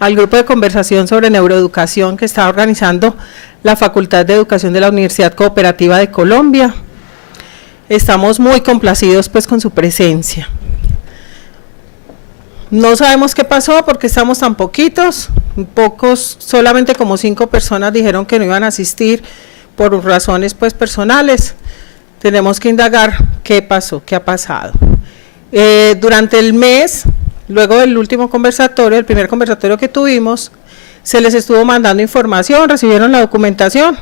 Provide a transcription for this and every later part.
al grupo de conversación sobre neuroeducación que está organizando la Facultad de Educación de la Universidad Cooperativa de Colombia. Estamos muy complacidos pues con su presencia. No sabemos qué pasó porque estamos tan poquitos, solamente como 5 personas dijeron que no iban a asistir por razones pues personales. Tenemos que indagar qué pasó, qué ha pasado. Durante el mes, luego del último conversatorio, el primer conversatorio que tuvimos, se les estuvo mandando información, recibieron la documentación,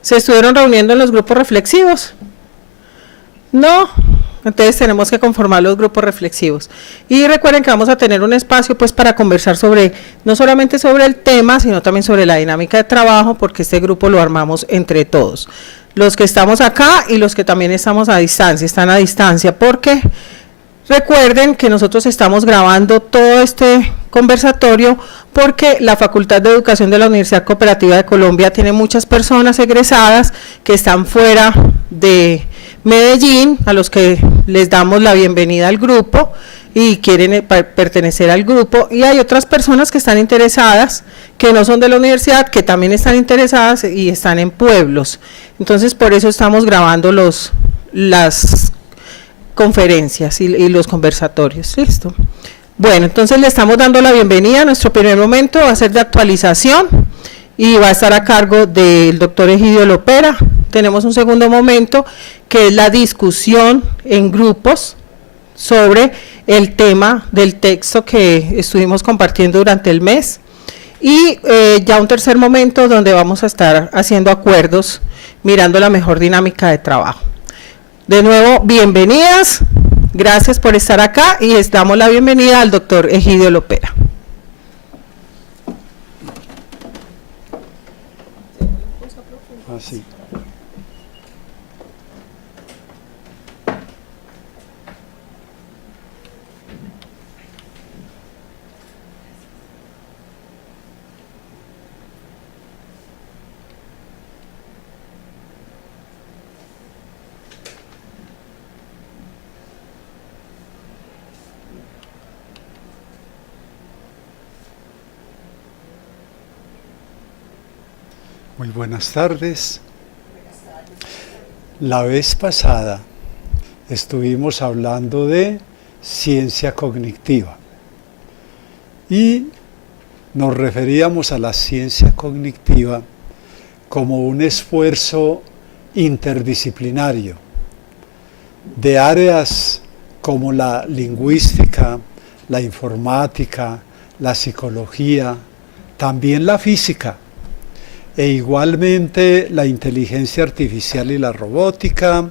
se estuvieron reuniendo en los grupos reflexivos. No, entonces tenemos que conformar los grupos reflexivos. Y recuerden que vamos a tener un espacio pues para conversar sobre, no solamente sobre el tema, sino también sobre la dinámica de trabajo, porque este grupo lo armamos entre todos. Los que estamos acá y los que también estamos a distancia, están a distancia, porque recuerden que nosotros estamos grabando todo este conversatorio porque la Facultad de Educación de la Universidad Cooperativa de Colombia tiene muchas personas egresadas que están fuera de Medellín, a los que les damos la bienvenida al grupo y quieren pertenecer al grupo, y hay otras personas que están interesadas, que no son de la universidad, que también están interesadas y están en pueblos. Entonces por eso estamos grabando las conferencias y los conversatorios. Listo. Bueno, entonces le estamos dando la bienvenida. Nuestro primer momento va a ser de actualización y va a estar a cargo del doctor Egidio Lopera. Tenemos un segundo momento que es la discusión en grupos sobre el tema del texto que estuvimos compartiendo durante el mes, y ya un tercer momento donde vamos a estar haciendo acuerdos, mirando la mejor dinámica de trabajo. De nuevo, bienvenidas, gracias por estar acá y les damos la bienvenida al doctor Egidio Lopera. Sí. Muy buenas tardes. La vez pasada estuvimos hablando de ciencia cognitiva y nos referíamos a la ciencia cognitiva como un esfuerzo interdisciplinario de áreas como la lingüística, la informática, la psicología, también la física, e igualmente la inteligencia artificial y la robótica,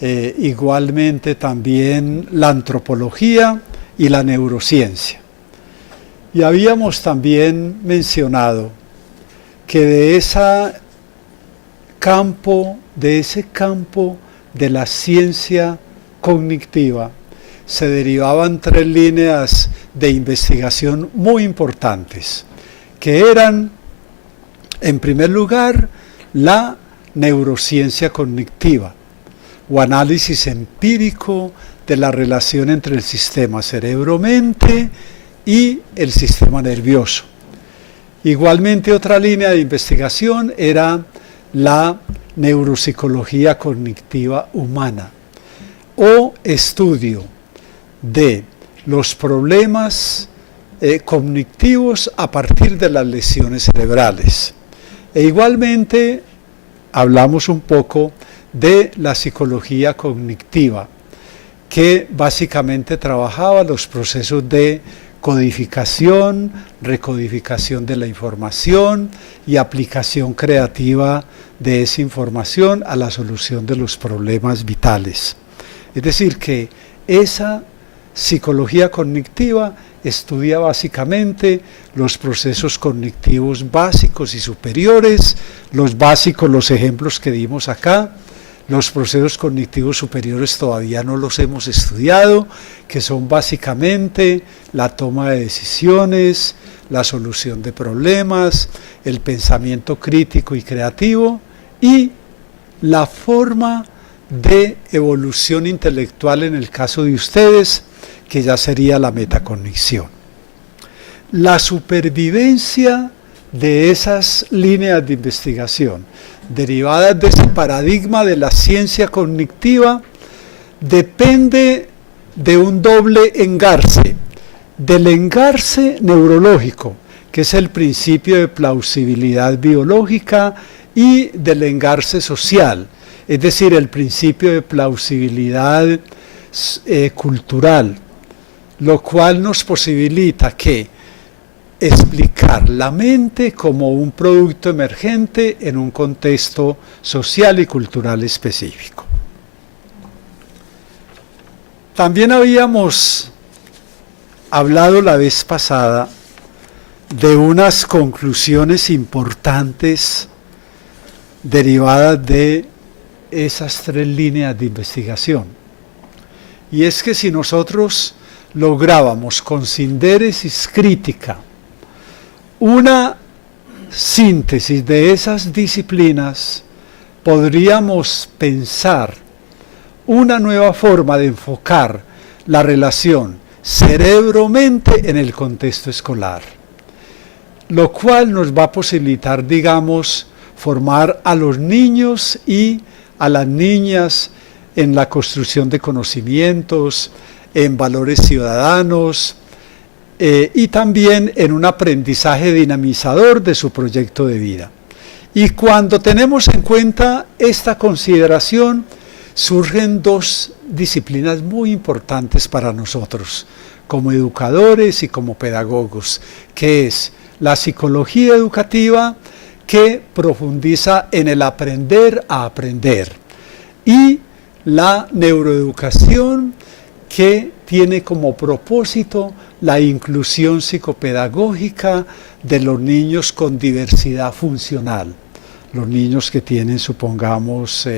igualmente también la antropología y la neurociencia. Y habíamos también mencionado que de ese campo de la ciencia cognitiva se derivaban 3 líneas de investigación muy importantes, que eran, en primer lugar, la neurociencia cognitiva o análisis empírico de la relación entre el sistema cerebro-mente y el sistema nervioso. Igualmente, otra línea de investigación era la neuropsicología cognitiva humana o estudio de los problemas cognitivos a partir de las lesiones cerebrales. E igualmente hablamos un poco de la psicología cognitiva, que básicamente trabajaba los procesos de codificación, recodificación de la información y aplicación creativa de esa información a la solución de los problemas vitales. Es decir, que esa psicología cognitiva estudia básicamente los procesos cognitivos básicos y superiores, los básicos, los ejemplos que dimos acá. Los procesos cognitivos superiores todavía no los hemos estudiado, que son básicamente la toma de decisiones, la solución de problemas, el pensamiento crítico y creativo y la forma de evolución intelectual en el caso de ustedes, que ya sería la metacognición. la supervivencia de esas líneas de investigación, derivadas de ese paradigma de la ciencia cognitiva, depende de un doble engarce, del engarce neurológico, que es el principio de plausibilidad biológica, y del engarce social, es decir, el principio de plausibilidad cultural, lo cual nos posibilita que explicar la mente como un producto emergente en un contexto social y cultural específico. También habíamos hablado la vez pasada de unas conclusiones importantes derivadas de esas 3 líneas de investigación. Y es que si nosotros lográbamos con sindéresis crítica una síntesis de esas disciplinas, podríamos pensar una nueva forma de enfocar la relación cerebro-mente en el contexto escolar, lo cual nos va a posibilitar, digamos, formar a los niños y a las niñas en la construcción de conocimientos, en valores ciudadanos, y también en un aprendizaje dinamizador de su proyecto de vida. Y cuando tenemos en cuenta esta consideración, surgen 2 disciplinas muy importantes para nosotros, como educadores y como pedagogos, que es la psicología educativa, que profundiza en el aprender a aprender, y la neuroeducación, que tiene como propósito la inclusión psicopedagógica de los niños con diversidad funcional, los niños que tienen, supongamos,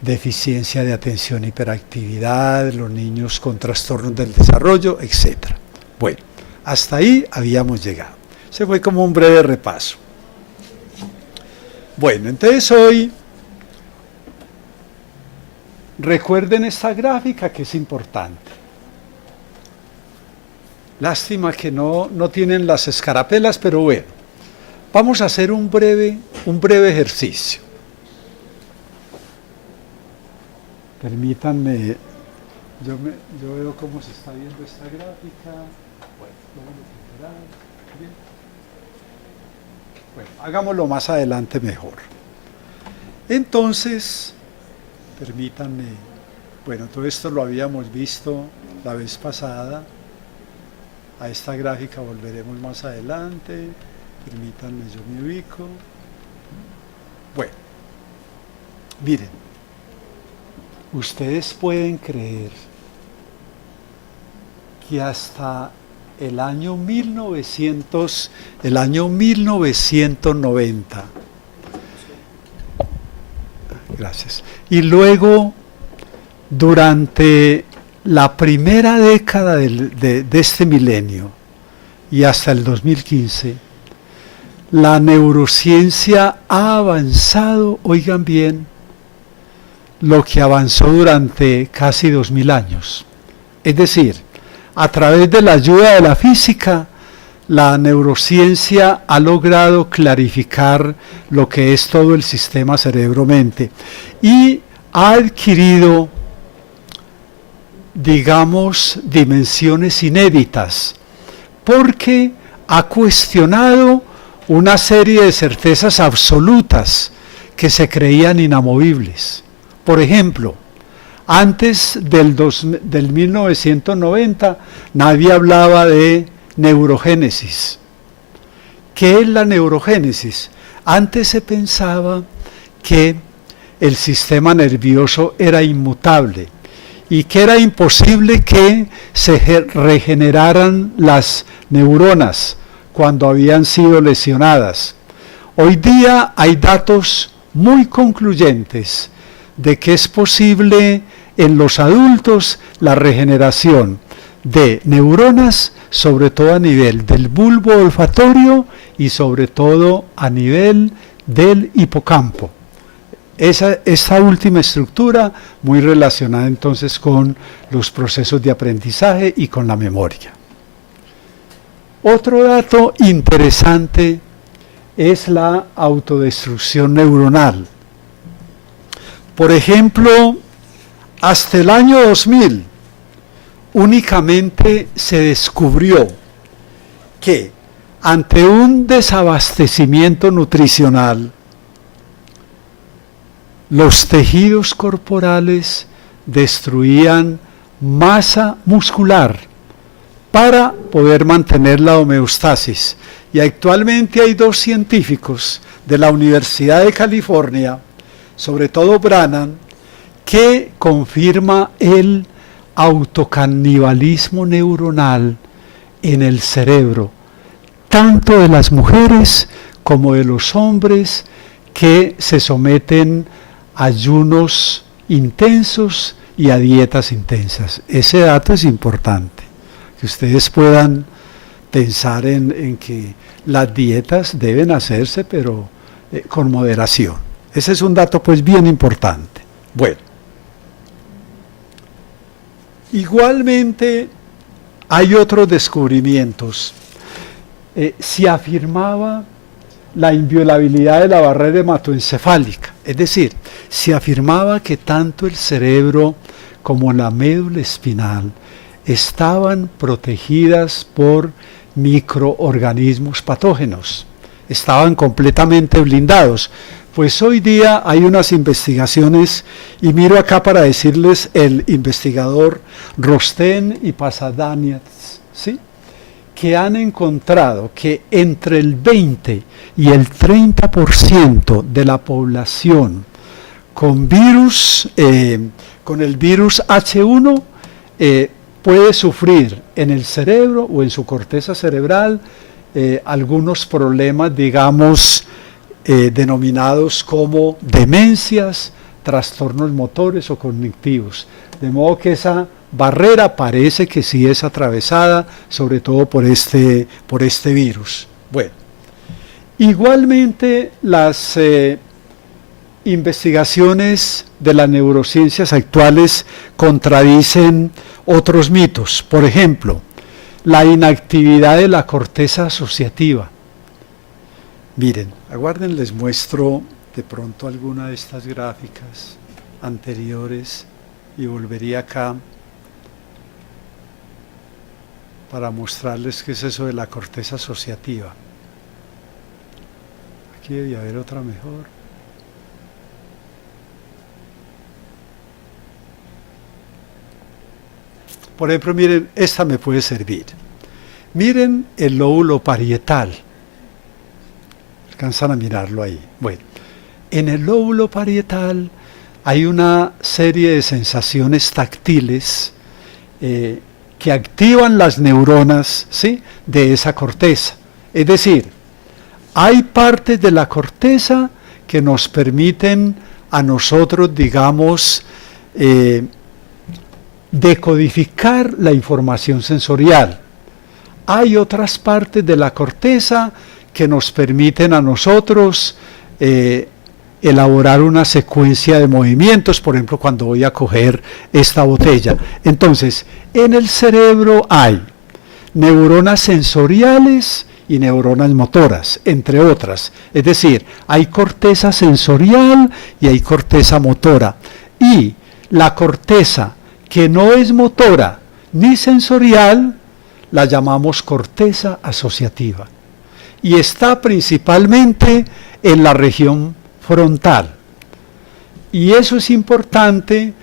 deficiencia de atención, hiperactividad, los niños con trastornos del desarrollo, etc. Bueno, hasta ahí habíamos llegado. Se fue como un breve repaso. Bueno, entonces hoy recuerden esta gráfica, que es importante. Lástima que no tienen las escarapelas, pero bueno, vamos a hacer un breve ejercicio. Permítanme, yo veo cómo se está viendo esta gráfica. Bueno, hagámoslo más adelante mejor. Entonces, permítanme, bueno, todo esto lo habíamos visto la vez pasada. A esta gráfica volveremos más adelante. Permítanme, yo me ubico. Bueno, miren, ustedes pueden creer que hasta el año 1990, gracias, y luego durante la primera década de este milenio y hasta el 2015, la neurociencia ha avanzado, oigan bien, lo que avanzó durante casi 2000 años. Es decir, a través de la ayuda de la física, la neurociencia ha logrado clarificar lo que es todo el sistema cerebro-mente y ha adquirido, digamos, dimensiones inéditas, porque ha cuestionado una serie de certezas absolutas que se creían inamovibles. Por ejemplo, antes del 1990 nadie hablaba de neurogénesis. ¿Qué es la neurogénesis? Antes se pensaba que el sistema nervioso era inmutable y que era imposible que se regeneraran las neuronas cuando habían sido lesionadas. Hoy día hay datos muy concluyentes de que es posible en los adultos la regeneración de neuronas, sobre todo a nivel del bulbo olfatorio y sobre todo a nivel del hipocampo. Esta última estructura muy relacionada entonces con los procesos de aprendizaje y con la memoria. Otro dato interesante es la autodestrucción neuronal. Por ejemplo, hasta el año 2000, únicamente se descubrió que ante un desabastecimiento nutricional, los tejidos corporales destruían masa muscular para poder mantener la homeostasis. Y actualmente hay 2 científicos de la Universidad de California, sobre todo Brannan, que confirma el autocanibalismo neuronal en el cerebro, tanto de las mujeres como de los hombres que se someten a ayunos intensos y a dietas intensas. Ese dato es importante, que ustedes puedan pensar en que las dietas deben hacerse, pero con moderación. Ese es un dato pues bien importante. Bueno, igualmente hay otros descubrimientos. Se afirmaba la inviolabilidad de la barrera hematoencefálica, es decir, se afirmaba que tanto el cerebro como la médula espinal estaban protegidas por microorganismos patógenos, estaban completamente blindados. Pues hoy día hay unas investigaciones, y miro acá para decirles el investigador Rosten y Pasadanias, ¿sí?, que han encontrado que entre el 20 y el 30% de la población con virus, con el virus H1, puede sufrir en el cerebro o en su corteza cerebral algunos problemas, digamos, denominados como demencias, trastornos motores o cognitivos. De modo que esa barrera parece que sí es atravesada, sobre todo por este virus. Bueno, igualmente las investigaciones de las neurociencias actuales contradicen otros mitos. Por ejemplo, la inactividad de la corteza asociativa. Miren, aguarden, les muestro de pronto alguna de estas gráficas anteriores y volvería acá para mostrarles qué es eso de la corteza asociativa. Aquí debe haber otra mejor. Por ejemplo, miren, esta me puede servir. Miren el lóbulo parietal. Alcanzan a mirarlo ahí. Bueno, en el lóbulo parietal hay una serie de sensaciones táctiles que activan las neuronas, ¿sí?, de esa corteza. Es decir, hay partes de la corteza que nos permiten a nosotros, digamos, decodificar la información sensorial. Hay otras partes de la corteza que nos permiten a nosotros elaborar una secuencia de movimientos, por ejemplo, cuando voy a coger esta botella. Entonces, en el cerebro hay neuronas sensoriales y neuronas motoras, entre otras. Es decir, hay corteza sensorial y hay corteza motora. Y la corteza que no es motora ni sensorial, la llamamos corteza asociativa. Y está principalmente en la región frontal. Y eso es importante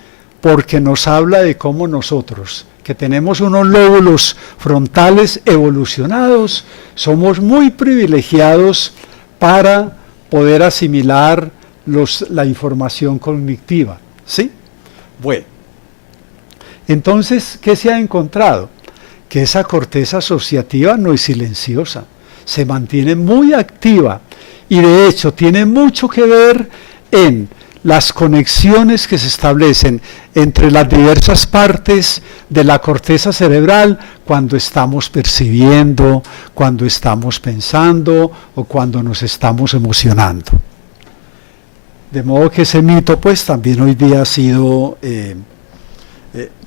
porque nos habla de cómo nosotros, que tenemos unos lóbulos frontales evolucionados, somos muy privilegiados para poder asimilar la información cognitiva, ¿sí? Bueno, entonces, ¿qué se ha encontrado? Que esa corteza asociativa no es silenciosa, se mantiene muy activa y de hecho tiene mucho que ver en las conexiones que se establecen entre las diversas partes de la corteza cerebral cuando estamos percibiendo, cuando estamos pensando o cuando nos estamos emocionando. De modo que ese mito pues también hoy día ha sido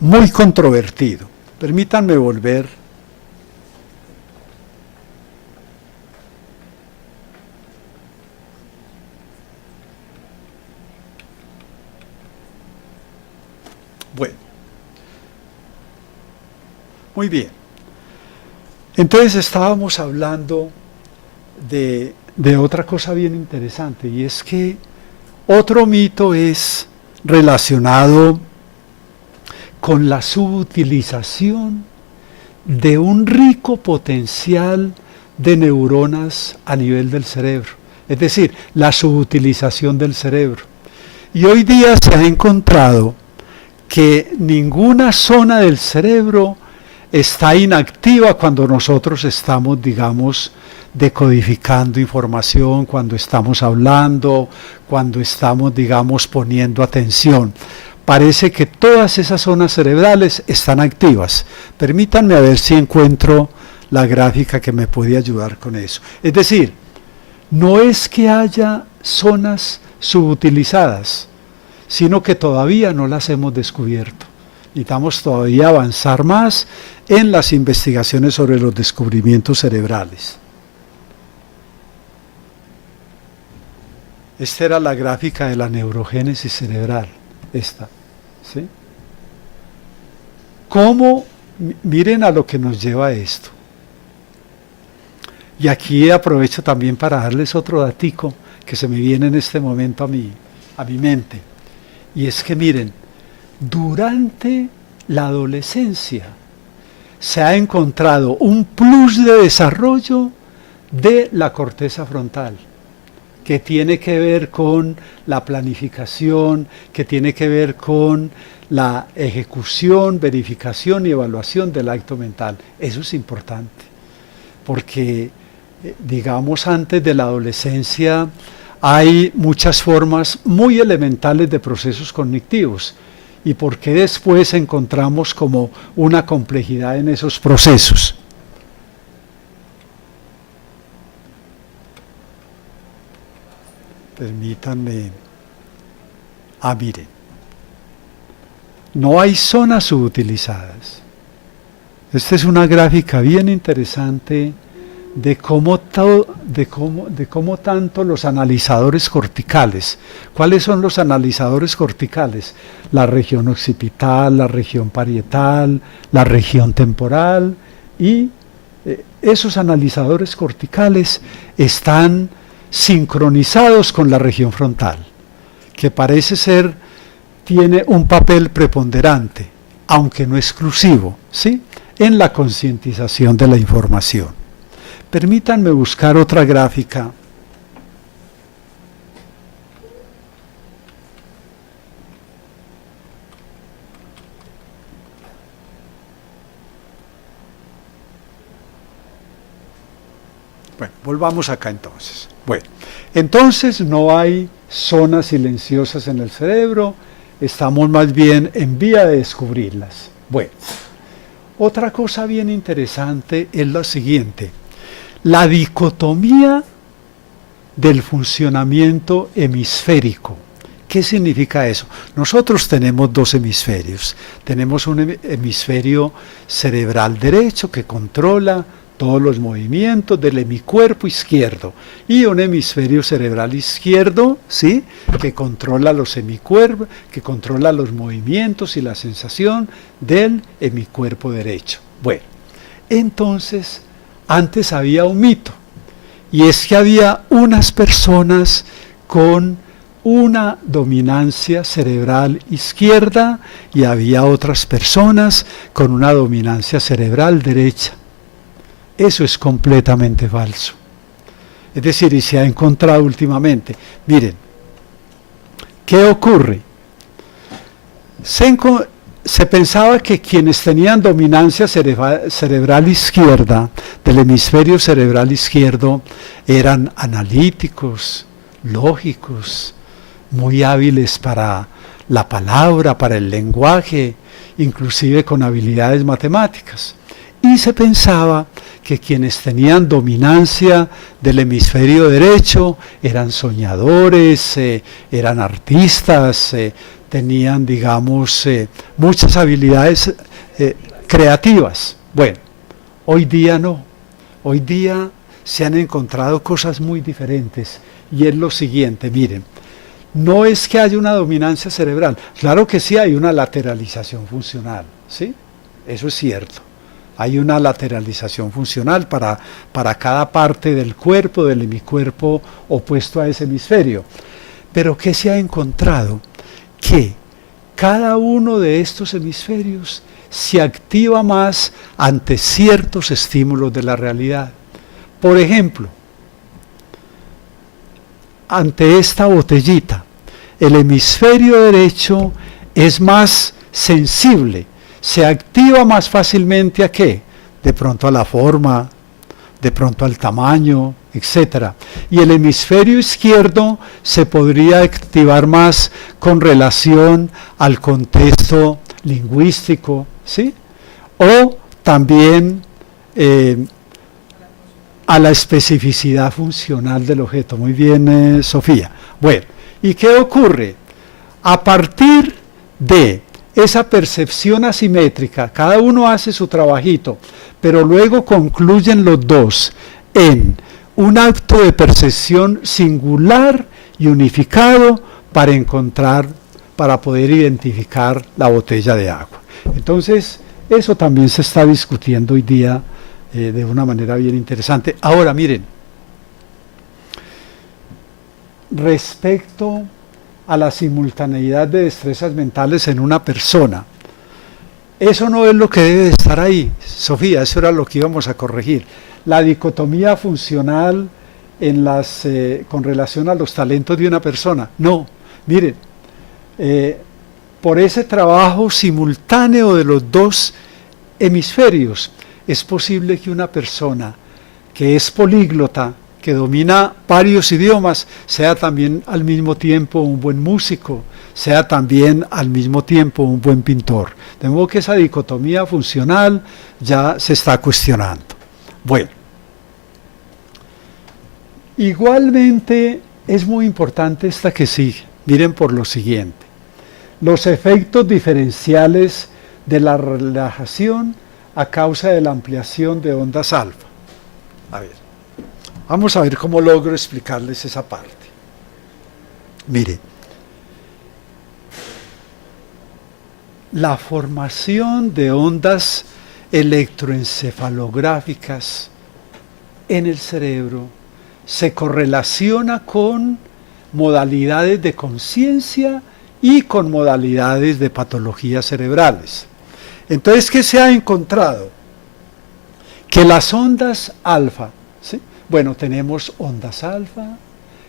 muy controvertido. Permítanme volver. Muy bien. Entonces estábamos hablando de otra cosa bien interesante, y es que otro mito es relacionado con la subutilización de un rico potencial de neuronas a nivel del cerebro, es decir, la subutilización del cerebro. Y hoy día se ha encontrado que ninguna zona del cerebro está inactiva cuando nosotros estamos, digamos, decodificando información, cuando estamos hablando, cuando estamos, digamos, poniendo atención. Parece que todas esas zonas cerebrales están activas. Permítanme a ver si encuentro la gráfica que me puede ayudar con eso. Es decir, no es que haya zonas subutilizadas, sino que todavía no las hemos descubierto. Necesitamos todavía avanzar más en las investigaciones sobre los descubrimientos cerebrales. Esta era la gráfica de la neurogénesis cerebral, esta, ¿sí? ¿Cómo? Miren a lo que nos lleva esto. Y aquí aprovecho también para darles otro datico que se me viene en este momento a mi mente. Y es que miren, durante la adolescencia se ha encontrado un plus de desarrollo de la corteza frontal, que tiene que ver con la planificación, que tiene que ver con la ejecución, verificación y evaluación del acto mental. Eso es importante, porque, digamos, antes de la adolescencia hay muchas formas muy elementales de procesos cognitivos, y por qué después encontramos como una complejidad en esos procesos. Permítanme. Miren. No hay zonas subutilizadas. Esta es una gráfica bien interesante de cómo tanto los analizadores corticales. ¿Cuáles son los analizadores corticales? La región occipital, la región parietal, la región temporal, y esos analizadores corticales están sincronizados con la región frontal, que parece ser, tiene un papel preponderante, aunque no exclusivo, ¿sí?, en la concientización de la información. Permítanme buscar otra gráfica. Bueno, volvamos acá entonces. Bueno, entonces no hay zonas silenciosas en el cerebro, estamos más bien en vía de descubrirlas. Bueno, otra cosa bien interesante es la siguiente: la dicotomía del funcionamiento hemisférico. ¿Qué significa eso? Nosotros tenemos dos hemisferios. Tenemos un hemisferio cerebral derecho que controla todos los movimientos del hemicuerpo izquierdo, y un hemisferio cerebral izquierdo, ¿sí?, que controla los hemicuerpos, que controla los movimientos y la sensación del hemicuerpo derecho. Bueno, entonces, antes había un mito, y es que había unas personas con una dominancia cerebral izquierda y había otras personas con una dominancia cerebral derecha. Eso es completamente falso. Es decir, y se ha encontrado últimamente. Miren, ¿qué ocurre? Se pensaba que quienes tenían dominancia cerebral izquierda, del hemisferio cerebral izquierdo, eran analíticos, lógicos, muy hábiles para la palabra, para el lenguaje, inclusive con habilidades matemáticas. Y se pensaba que quienes tenían dominancia del hemisferio derecho eran soñadores, eran artistas, tenían, digamos, muchas habilidades creativas. Bueno, hoy día no. Hoy día se han encontrado cosas muy diferentes, y es lo siguiente, miren, no es que haya una dominancia cerebral, claro que sí hay una lateralización funcional, ¿sí? Eso es cierto. Hay una lateralización funcional para cada parte del cuerpo, del hemicuerpo opuesto a ese hemisferio. Pero ¿qué se ha encontrado? Que cada uno de estos hemisferios se activa más ante ciertos estímulos de la realidad. Por ejemplo, ante esta botellita, el hemisferio derecho es más sensible, se activa más fácilmente ¿a qué? De pronto a la forma, de pronto al tamaño, etc. Y el hemisferio izquierdo se podría activar más con relación al contexto lingüístico, ¿sí? O también a la especificidad funcional del objeto. Muy bien, Sofía. Bueno, ¿y qué ocurre? A partir de esa percepción asimétrica, cada uno hace su trabajito, pero luego concluyen los dos en un acto de percepción singular y unificado para poder identificar la botella de agua. Entonces, eso también se está discutiendo hoy día de una manera bien interesante. Ahora, miren, respecto a la simultaneidad de destrezas mentales en una persona, eso no es lo que debe estar ahí, Sofía, eso era lo que íbamos a corregir. La dicotomía funcional con relación a los talentos de una persona. No, miren, por ese trabajo simultáneo de los dos hemisferios, es posible que una persona que es políglota, que domina varios idiomas, sea también al mismo tiempo un buen músico, sea también al mismo tiempo un buen pintor. De modo que esa dicotomía funcional ya se está cuestionando. Bueno, igualmente es muy importante esta que sigue. Miren por lo siguiente. Los efectos diferenciales de la relajación a causa de la ampliación de ondas alfa. A ver, vamos a ver cómo logro explicarles esa parte. Mire, la formación de ondas electroencefalográficas en el cerebro se correlaciona con modalidades de conciencia y con modalidades de patologías cerebrales. Entonces, ¿qué se ha encontrado? Que las ondas alfa, ¿sí? Bueno, tenemos ondas alfa,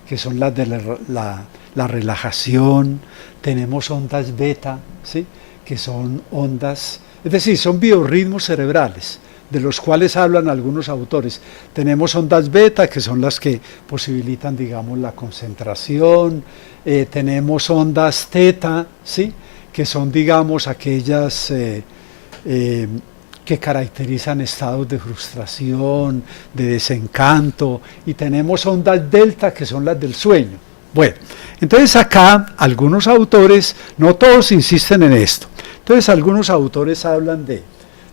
que son las de la relajación, tenemos ondas beta, ¿sí? Que son ondas, es decir, son biorritmos cerebrales, de los cuales hablan algunos autores. Tenemos ondas beta, que son las que posibilitan, digamos, la concentración, tenemos ondas teta, ¿sí? Que son, digamos, aquellas que caracterizan estados de frustración, de desencanto, y tenemos ondas delta, que son las del sueño. Bueno, entonces acá algunos autores, no todos insisten en esto, entonces algunos autores hablan de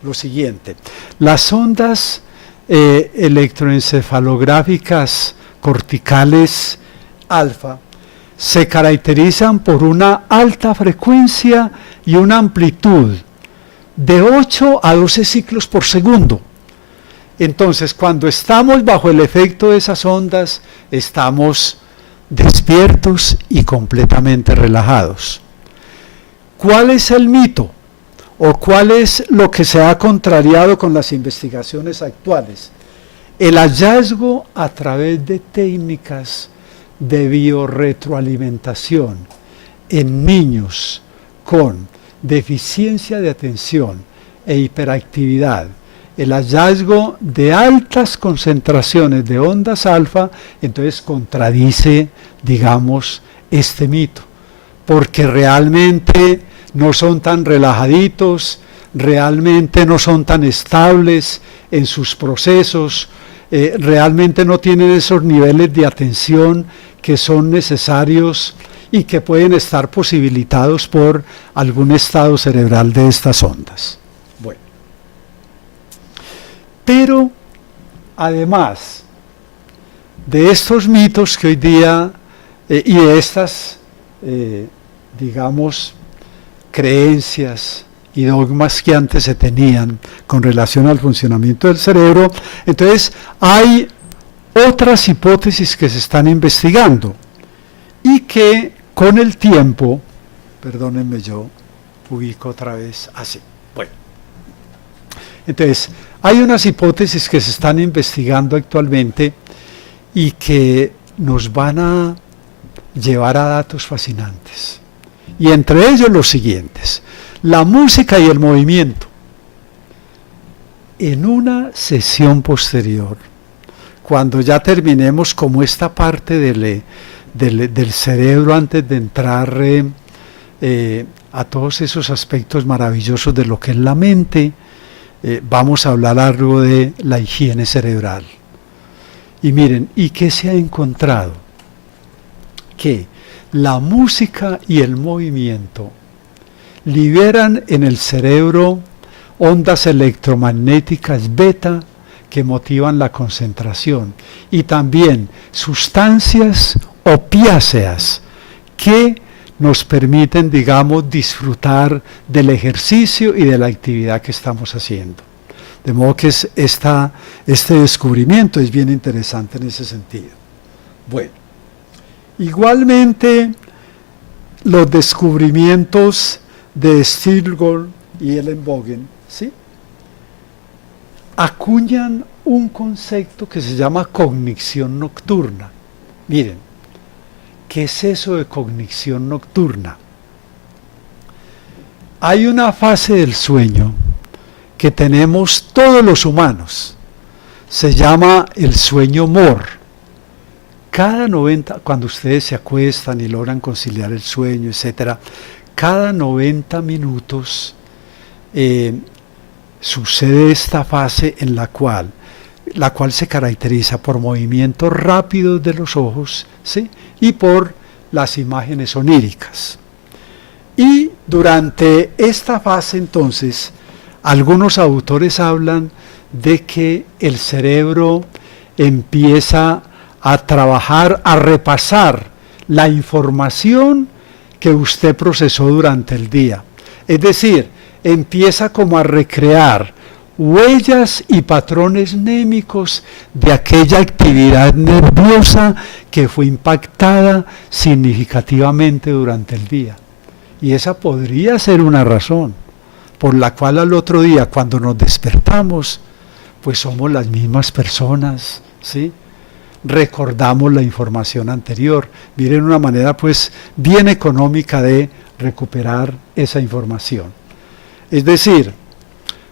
lo siguiente: las ondas electroencefalográficas corticales alfa se caracterizan por una alta frecuencia y una amplitud de 8 a 12 ciclos por segundo. Entonces, cuando estamos bajo el efecto de esas ondas, estamos despiertos y completamente relajados. ¿Cuál es el mito? ¿O cuál es lo que se ha contrariado con las investigaciones actuales? El hallazgo a través de técnicas de biorretroalimentación en niños con deficiencia de atención e hiperactividad, el hallazgo de altas concentraciones de ondas alfa, entonces contradice, digamos, este mito, porque realmente no son tan relajaditos, realmente no son tan estables en sus procesos, realmente no tienen esos niveles de atención que son necesarios y que pueden estar posibilitados por algún estado cerebral de estas ondas. Bueno, pero además de estos mitos que hoy día y de estas, digamos, creencias y dogmas que antes se tenían con relación al funcionamiento del cerebro. Entonces, hay otras hipótesis que se están investigando y que con el tiempo, perdónenme, yo ubico otra vez así. Bueno, entonces, hay unas hipótesis que se están investigando actualmente y que nos van a llevar a datos fascinantes. Y entre ellos los siguientes: la música y el movimiento. En una sesión posterior, cuando ya terminemos como esta parte del cerebro antes de entrar a todos esos aspectos maravillosos de lo que es la mente, vamos a hablar algo de la higiene cerebral. Y miren, ¿y qué se ha encontrado? Que la música y el movimiento liberan en el cerebro ondas electromagnéticas beta que motivan la concentración y también sustancias opiáceas que nos permiten, digamos, disfrutar del ejercicio y de la actividad que estamos haciendo. De modo que este descubrimiento es bien interesante en ese sentido. Bueno, igualmente los descubrimientos de Stilgold y Ellenbogen, ¿sí?, acuñan un concepto que se llama cognición nocturna. Miren, ¿qué es eso de cognición nocturna? Hay una fase del sueño que tenemos todos los humanos, se llama el sueño MOR. Cuando ustedes se acuestan y logran conciliar el sueño, etcétera, cada 90 minutos sucede esta fase en la cual se caracteriza por movimientos rápidos de los ojos, ¿sí?, y por las imágenes oníricas. Y durante esta fase, entonces, algunos autores hablan de que el cerebro empieza a trabajar, a repasar la información que usted procesó durante el día. Es decir, empieza como a recrear huellas y patrones mnémicos de aquella actividad nerviosa que fue impactada significativamente durante el día. Y esa podría ser una razón por la cual al otro día, cuando nos despertamos, pues somos las mismas personas, ¿sí? Recordamos la información anterior. Miren, una manera pues bien económica de recuperar esa información. Es decir,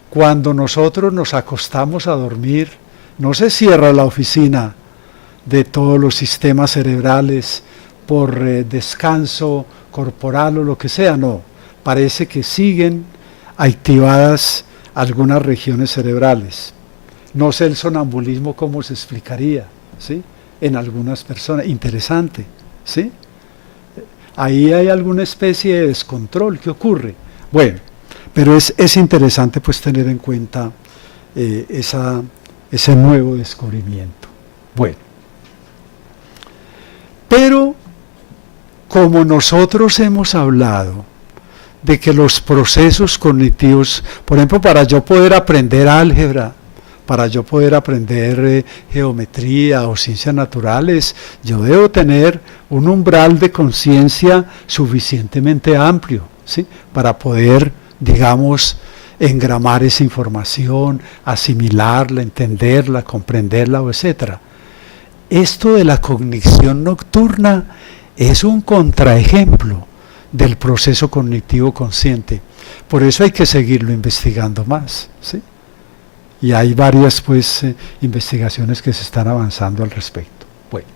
cuando nosotros nos acostamos a dormir, no se cierra la oficina de todos los sistemas cerebrales por descanso corporal o lo que sea, no. Parece que siguen activadas algunas regiones cerebrales. No sé el sonambulismo cómo se explicaría, ¿sí?, en algunas personas. Interesante, ¿sí? Ahí hay alguna especie de descontrol que ocurre. Bueno, pero es interesante pues tener en cuenta ese nuevo descubrimiento. Bueno, pero como nosotros hemos hablado de que los procesos cognitivos, por ejemplo, para yo poder aprender álgebra, para yo poder aprender geometría o ciencias naturales, yo debo tener un umbral de conciencia suficientemente amplio, ¿sí?, para poder, digamos, engramar esa información, asimilarla, entenderla, comprenderla, etc. Esto de la cognición nocturna es un contraejemplo del proceso cognitivo consciente. Por eso hay que seguirlo investigando más, ¿sí? Y hay varias pues investigaciones que se están avanzando al respecto. Bueno,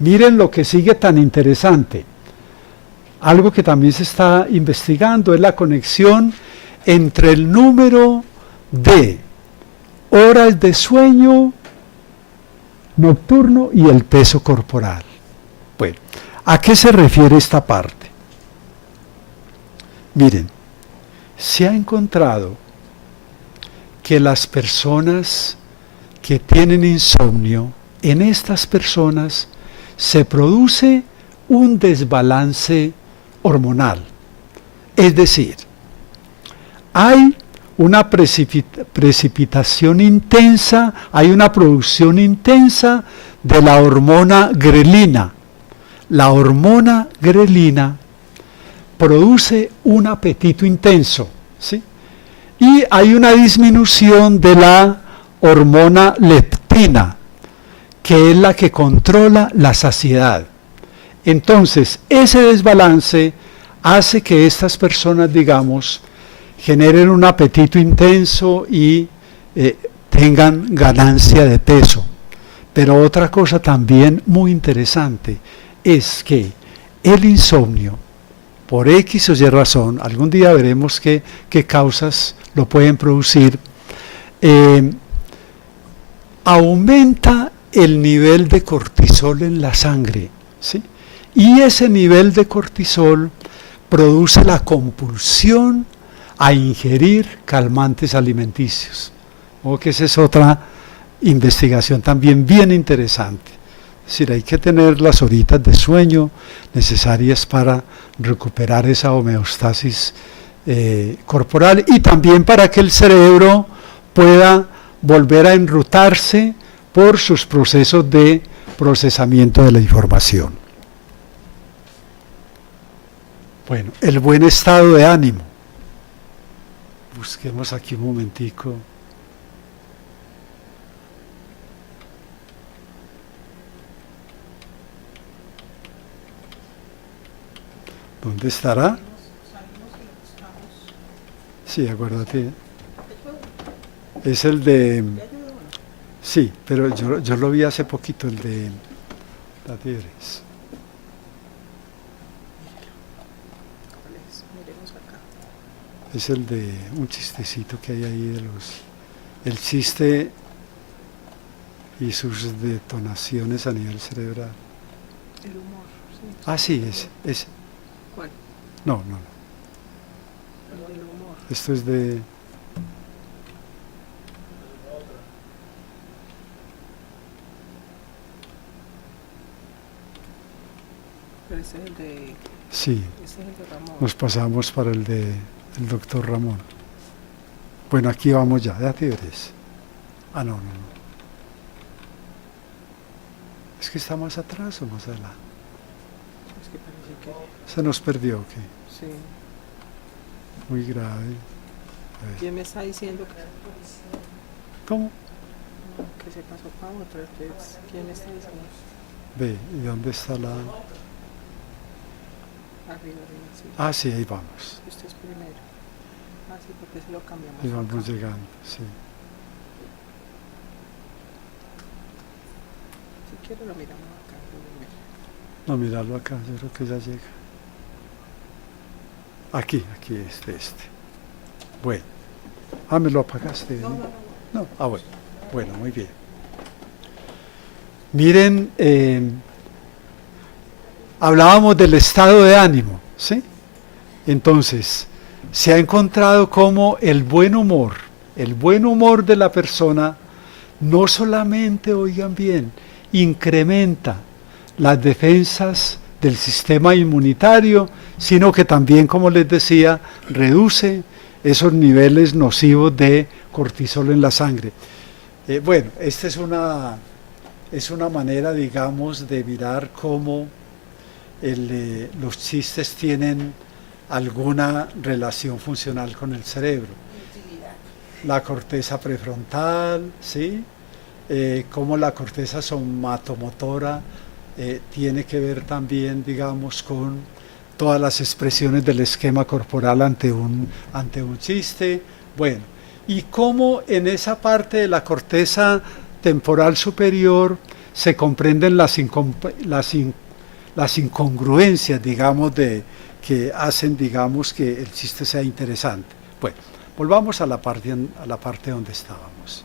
miren lo que sigue tan interesante. Algo que también se está investigando es la conexión entre el número de horas de sueño nocturno y el peso corporal. Bueno, ¿a qué se refiere esta parte? Miren, se ha encontrado que las personas que tienen insomnio, en estas personas se produce un desbalance hormonal. Es decir, hay una precipitación intensa, hay una producción intensa de la hormona grelina. La hormona grelina produce un apetito intenso, ¿sí? Y hay una disminución de la hormona leptina, que es la que controla la saciedad. Entonces, ese desbalance hace que estas personas, digamos, generen un apetito intenso y tengan ganancia de peso. Pero otra cosa también muy interesante es que el insomnio, por X o Y razón, algún día veremos qué causas lo pueden producir, aumenta el nivel de cortisol en la sangre, ¿sí? Y ese nivel de cortisol produce la compulsión a ingerir calmantes alimenticios. O que esa es otra investigación también bien interesante. Es decir, hay que tener las horitas de sueño necesarias para recuperar esa homeostasis corporal y también para que el cerebro pueda volver a enrutarse por sus procesos de procesamiento de la información. Bueno, el buen estado de ánimo. Busquemos aquí un momentico. ¿Dónde estará? Sí, acuérdate. Es el de... Sí, pero yo lo vi hace poquito, el de la Tigres. Es el de un chistecito que hay ahí de los... El chiste y sus detonaciones a nivel cerebral. El humor. Sí. Ah, sí, ese. ¿Cuál? No. El del humor. Esto es de... Pero ese es el de... Sí, Ese es el de Ramón. nos pasamos para el de el doctor Ramón. Bueno, aquí vamos ya Tigres. Ah, no. Es que está más atrás o más adelante. Es que parece que... Se nos perdió, ¿ok? Sí. Muy grave. ¿Quién me está diciendo que... ¿Cómo? que se pasó para otro? Entonces, ¿quién me está diciendo? Ve, ¿y dónde está la...? Arriba, sí. Ah, sí, ahí vamos. Este es primero. Ah, sí, porque se lo cambiamos. Ahí vamos acá. llegando, sí. Si quiero lo miramos acá. No, míralo acá, yo creo que ya llega. Aquí, este. Bueno. Ah, ¿me lo apagaste? No. Ah, bueno. Bueno, muy bien. Miren, hablábamos del estado de ánimo, ¿sí? Entonces, se ha encontrado como el buen humor de la persona, no solamente, oigan bien, incrementa las defensas del sistema inmunitario, sino que también, como les decía, reduce esos niveles nocivos de cortisol en la sangre. Bueno, esta es una manera, digamos, de mirar cómo los chistes tienen alguna relación funcional con el cerebro. La corteza prefrontal, ¿sí? Cómo la corteza somatomotora tiene que ver también, digamos, con todas las expresiones del esquema corporal ante un chiste. Bueno, y cómo en esa parte de la corteza temporal superior se comprenden las incongruencias, digamos, que hacen, digamos, que el chiste sea interesante. Bueno, volvamos a la parte donde estábamos.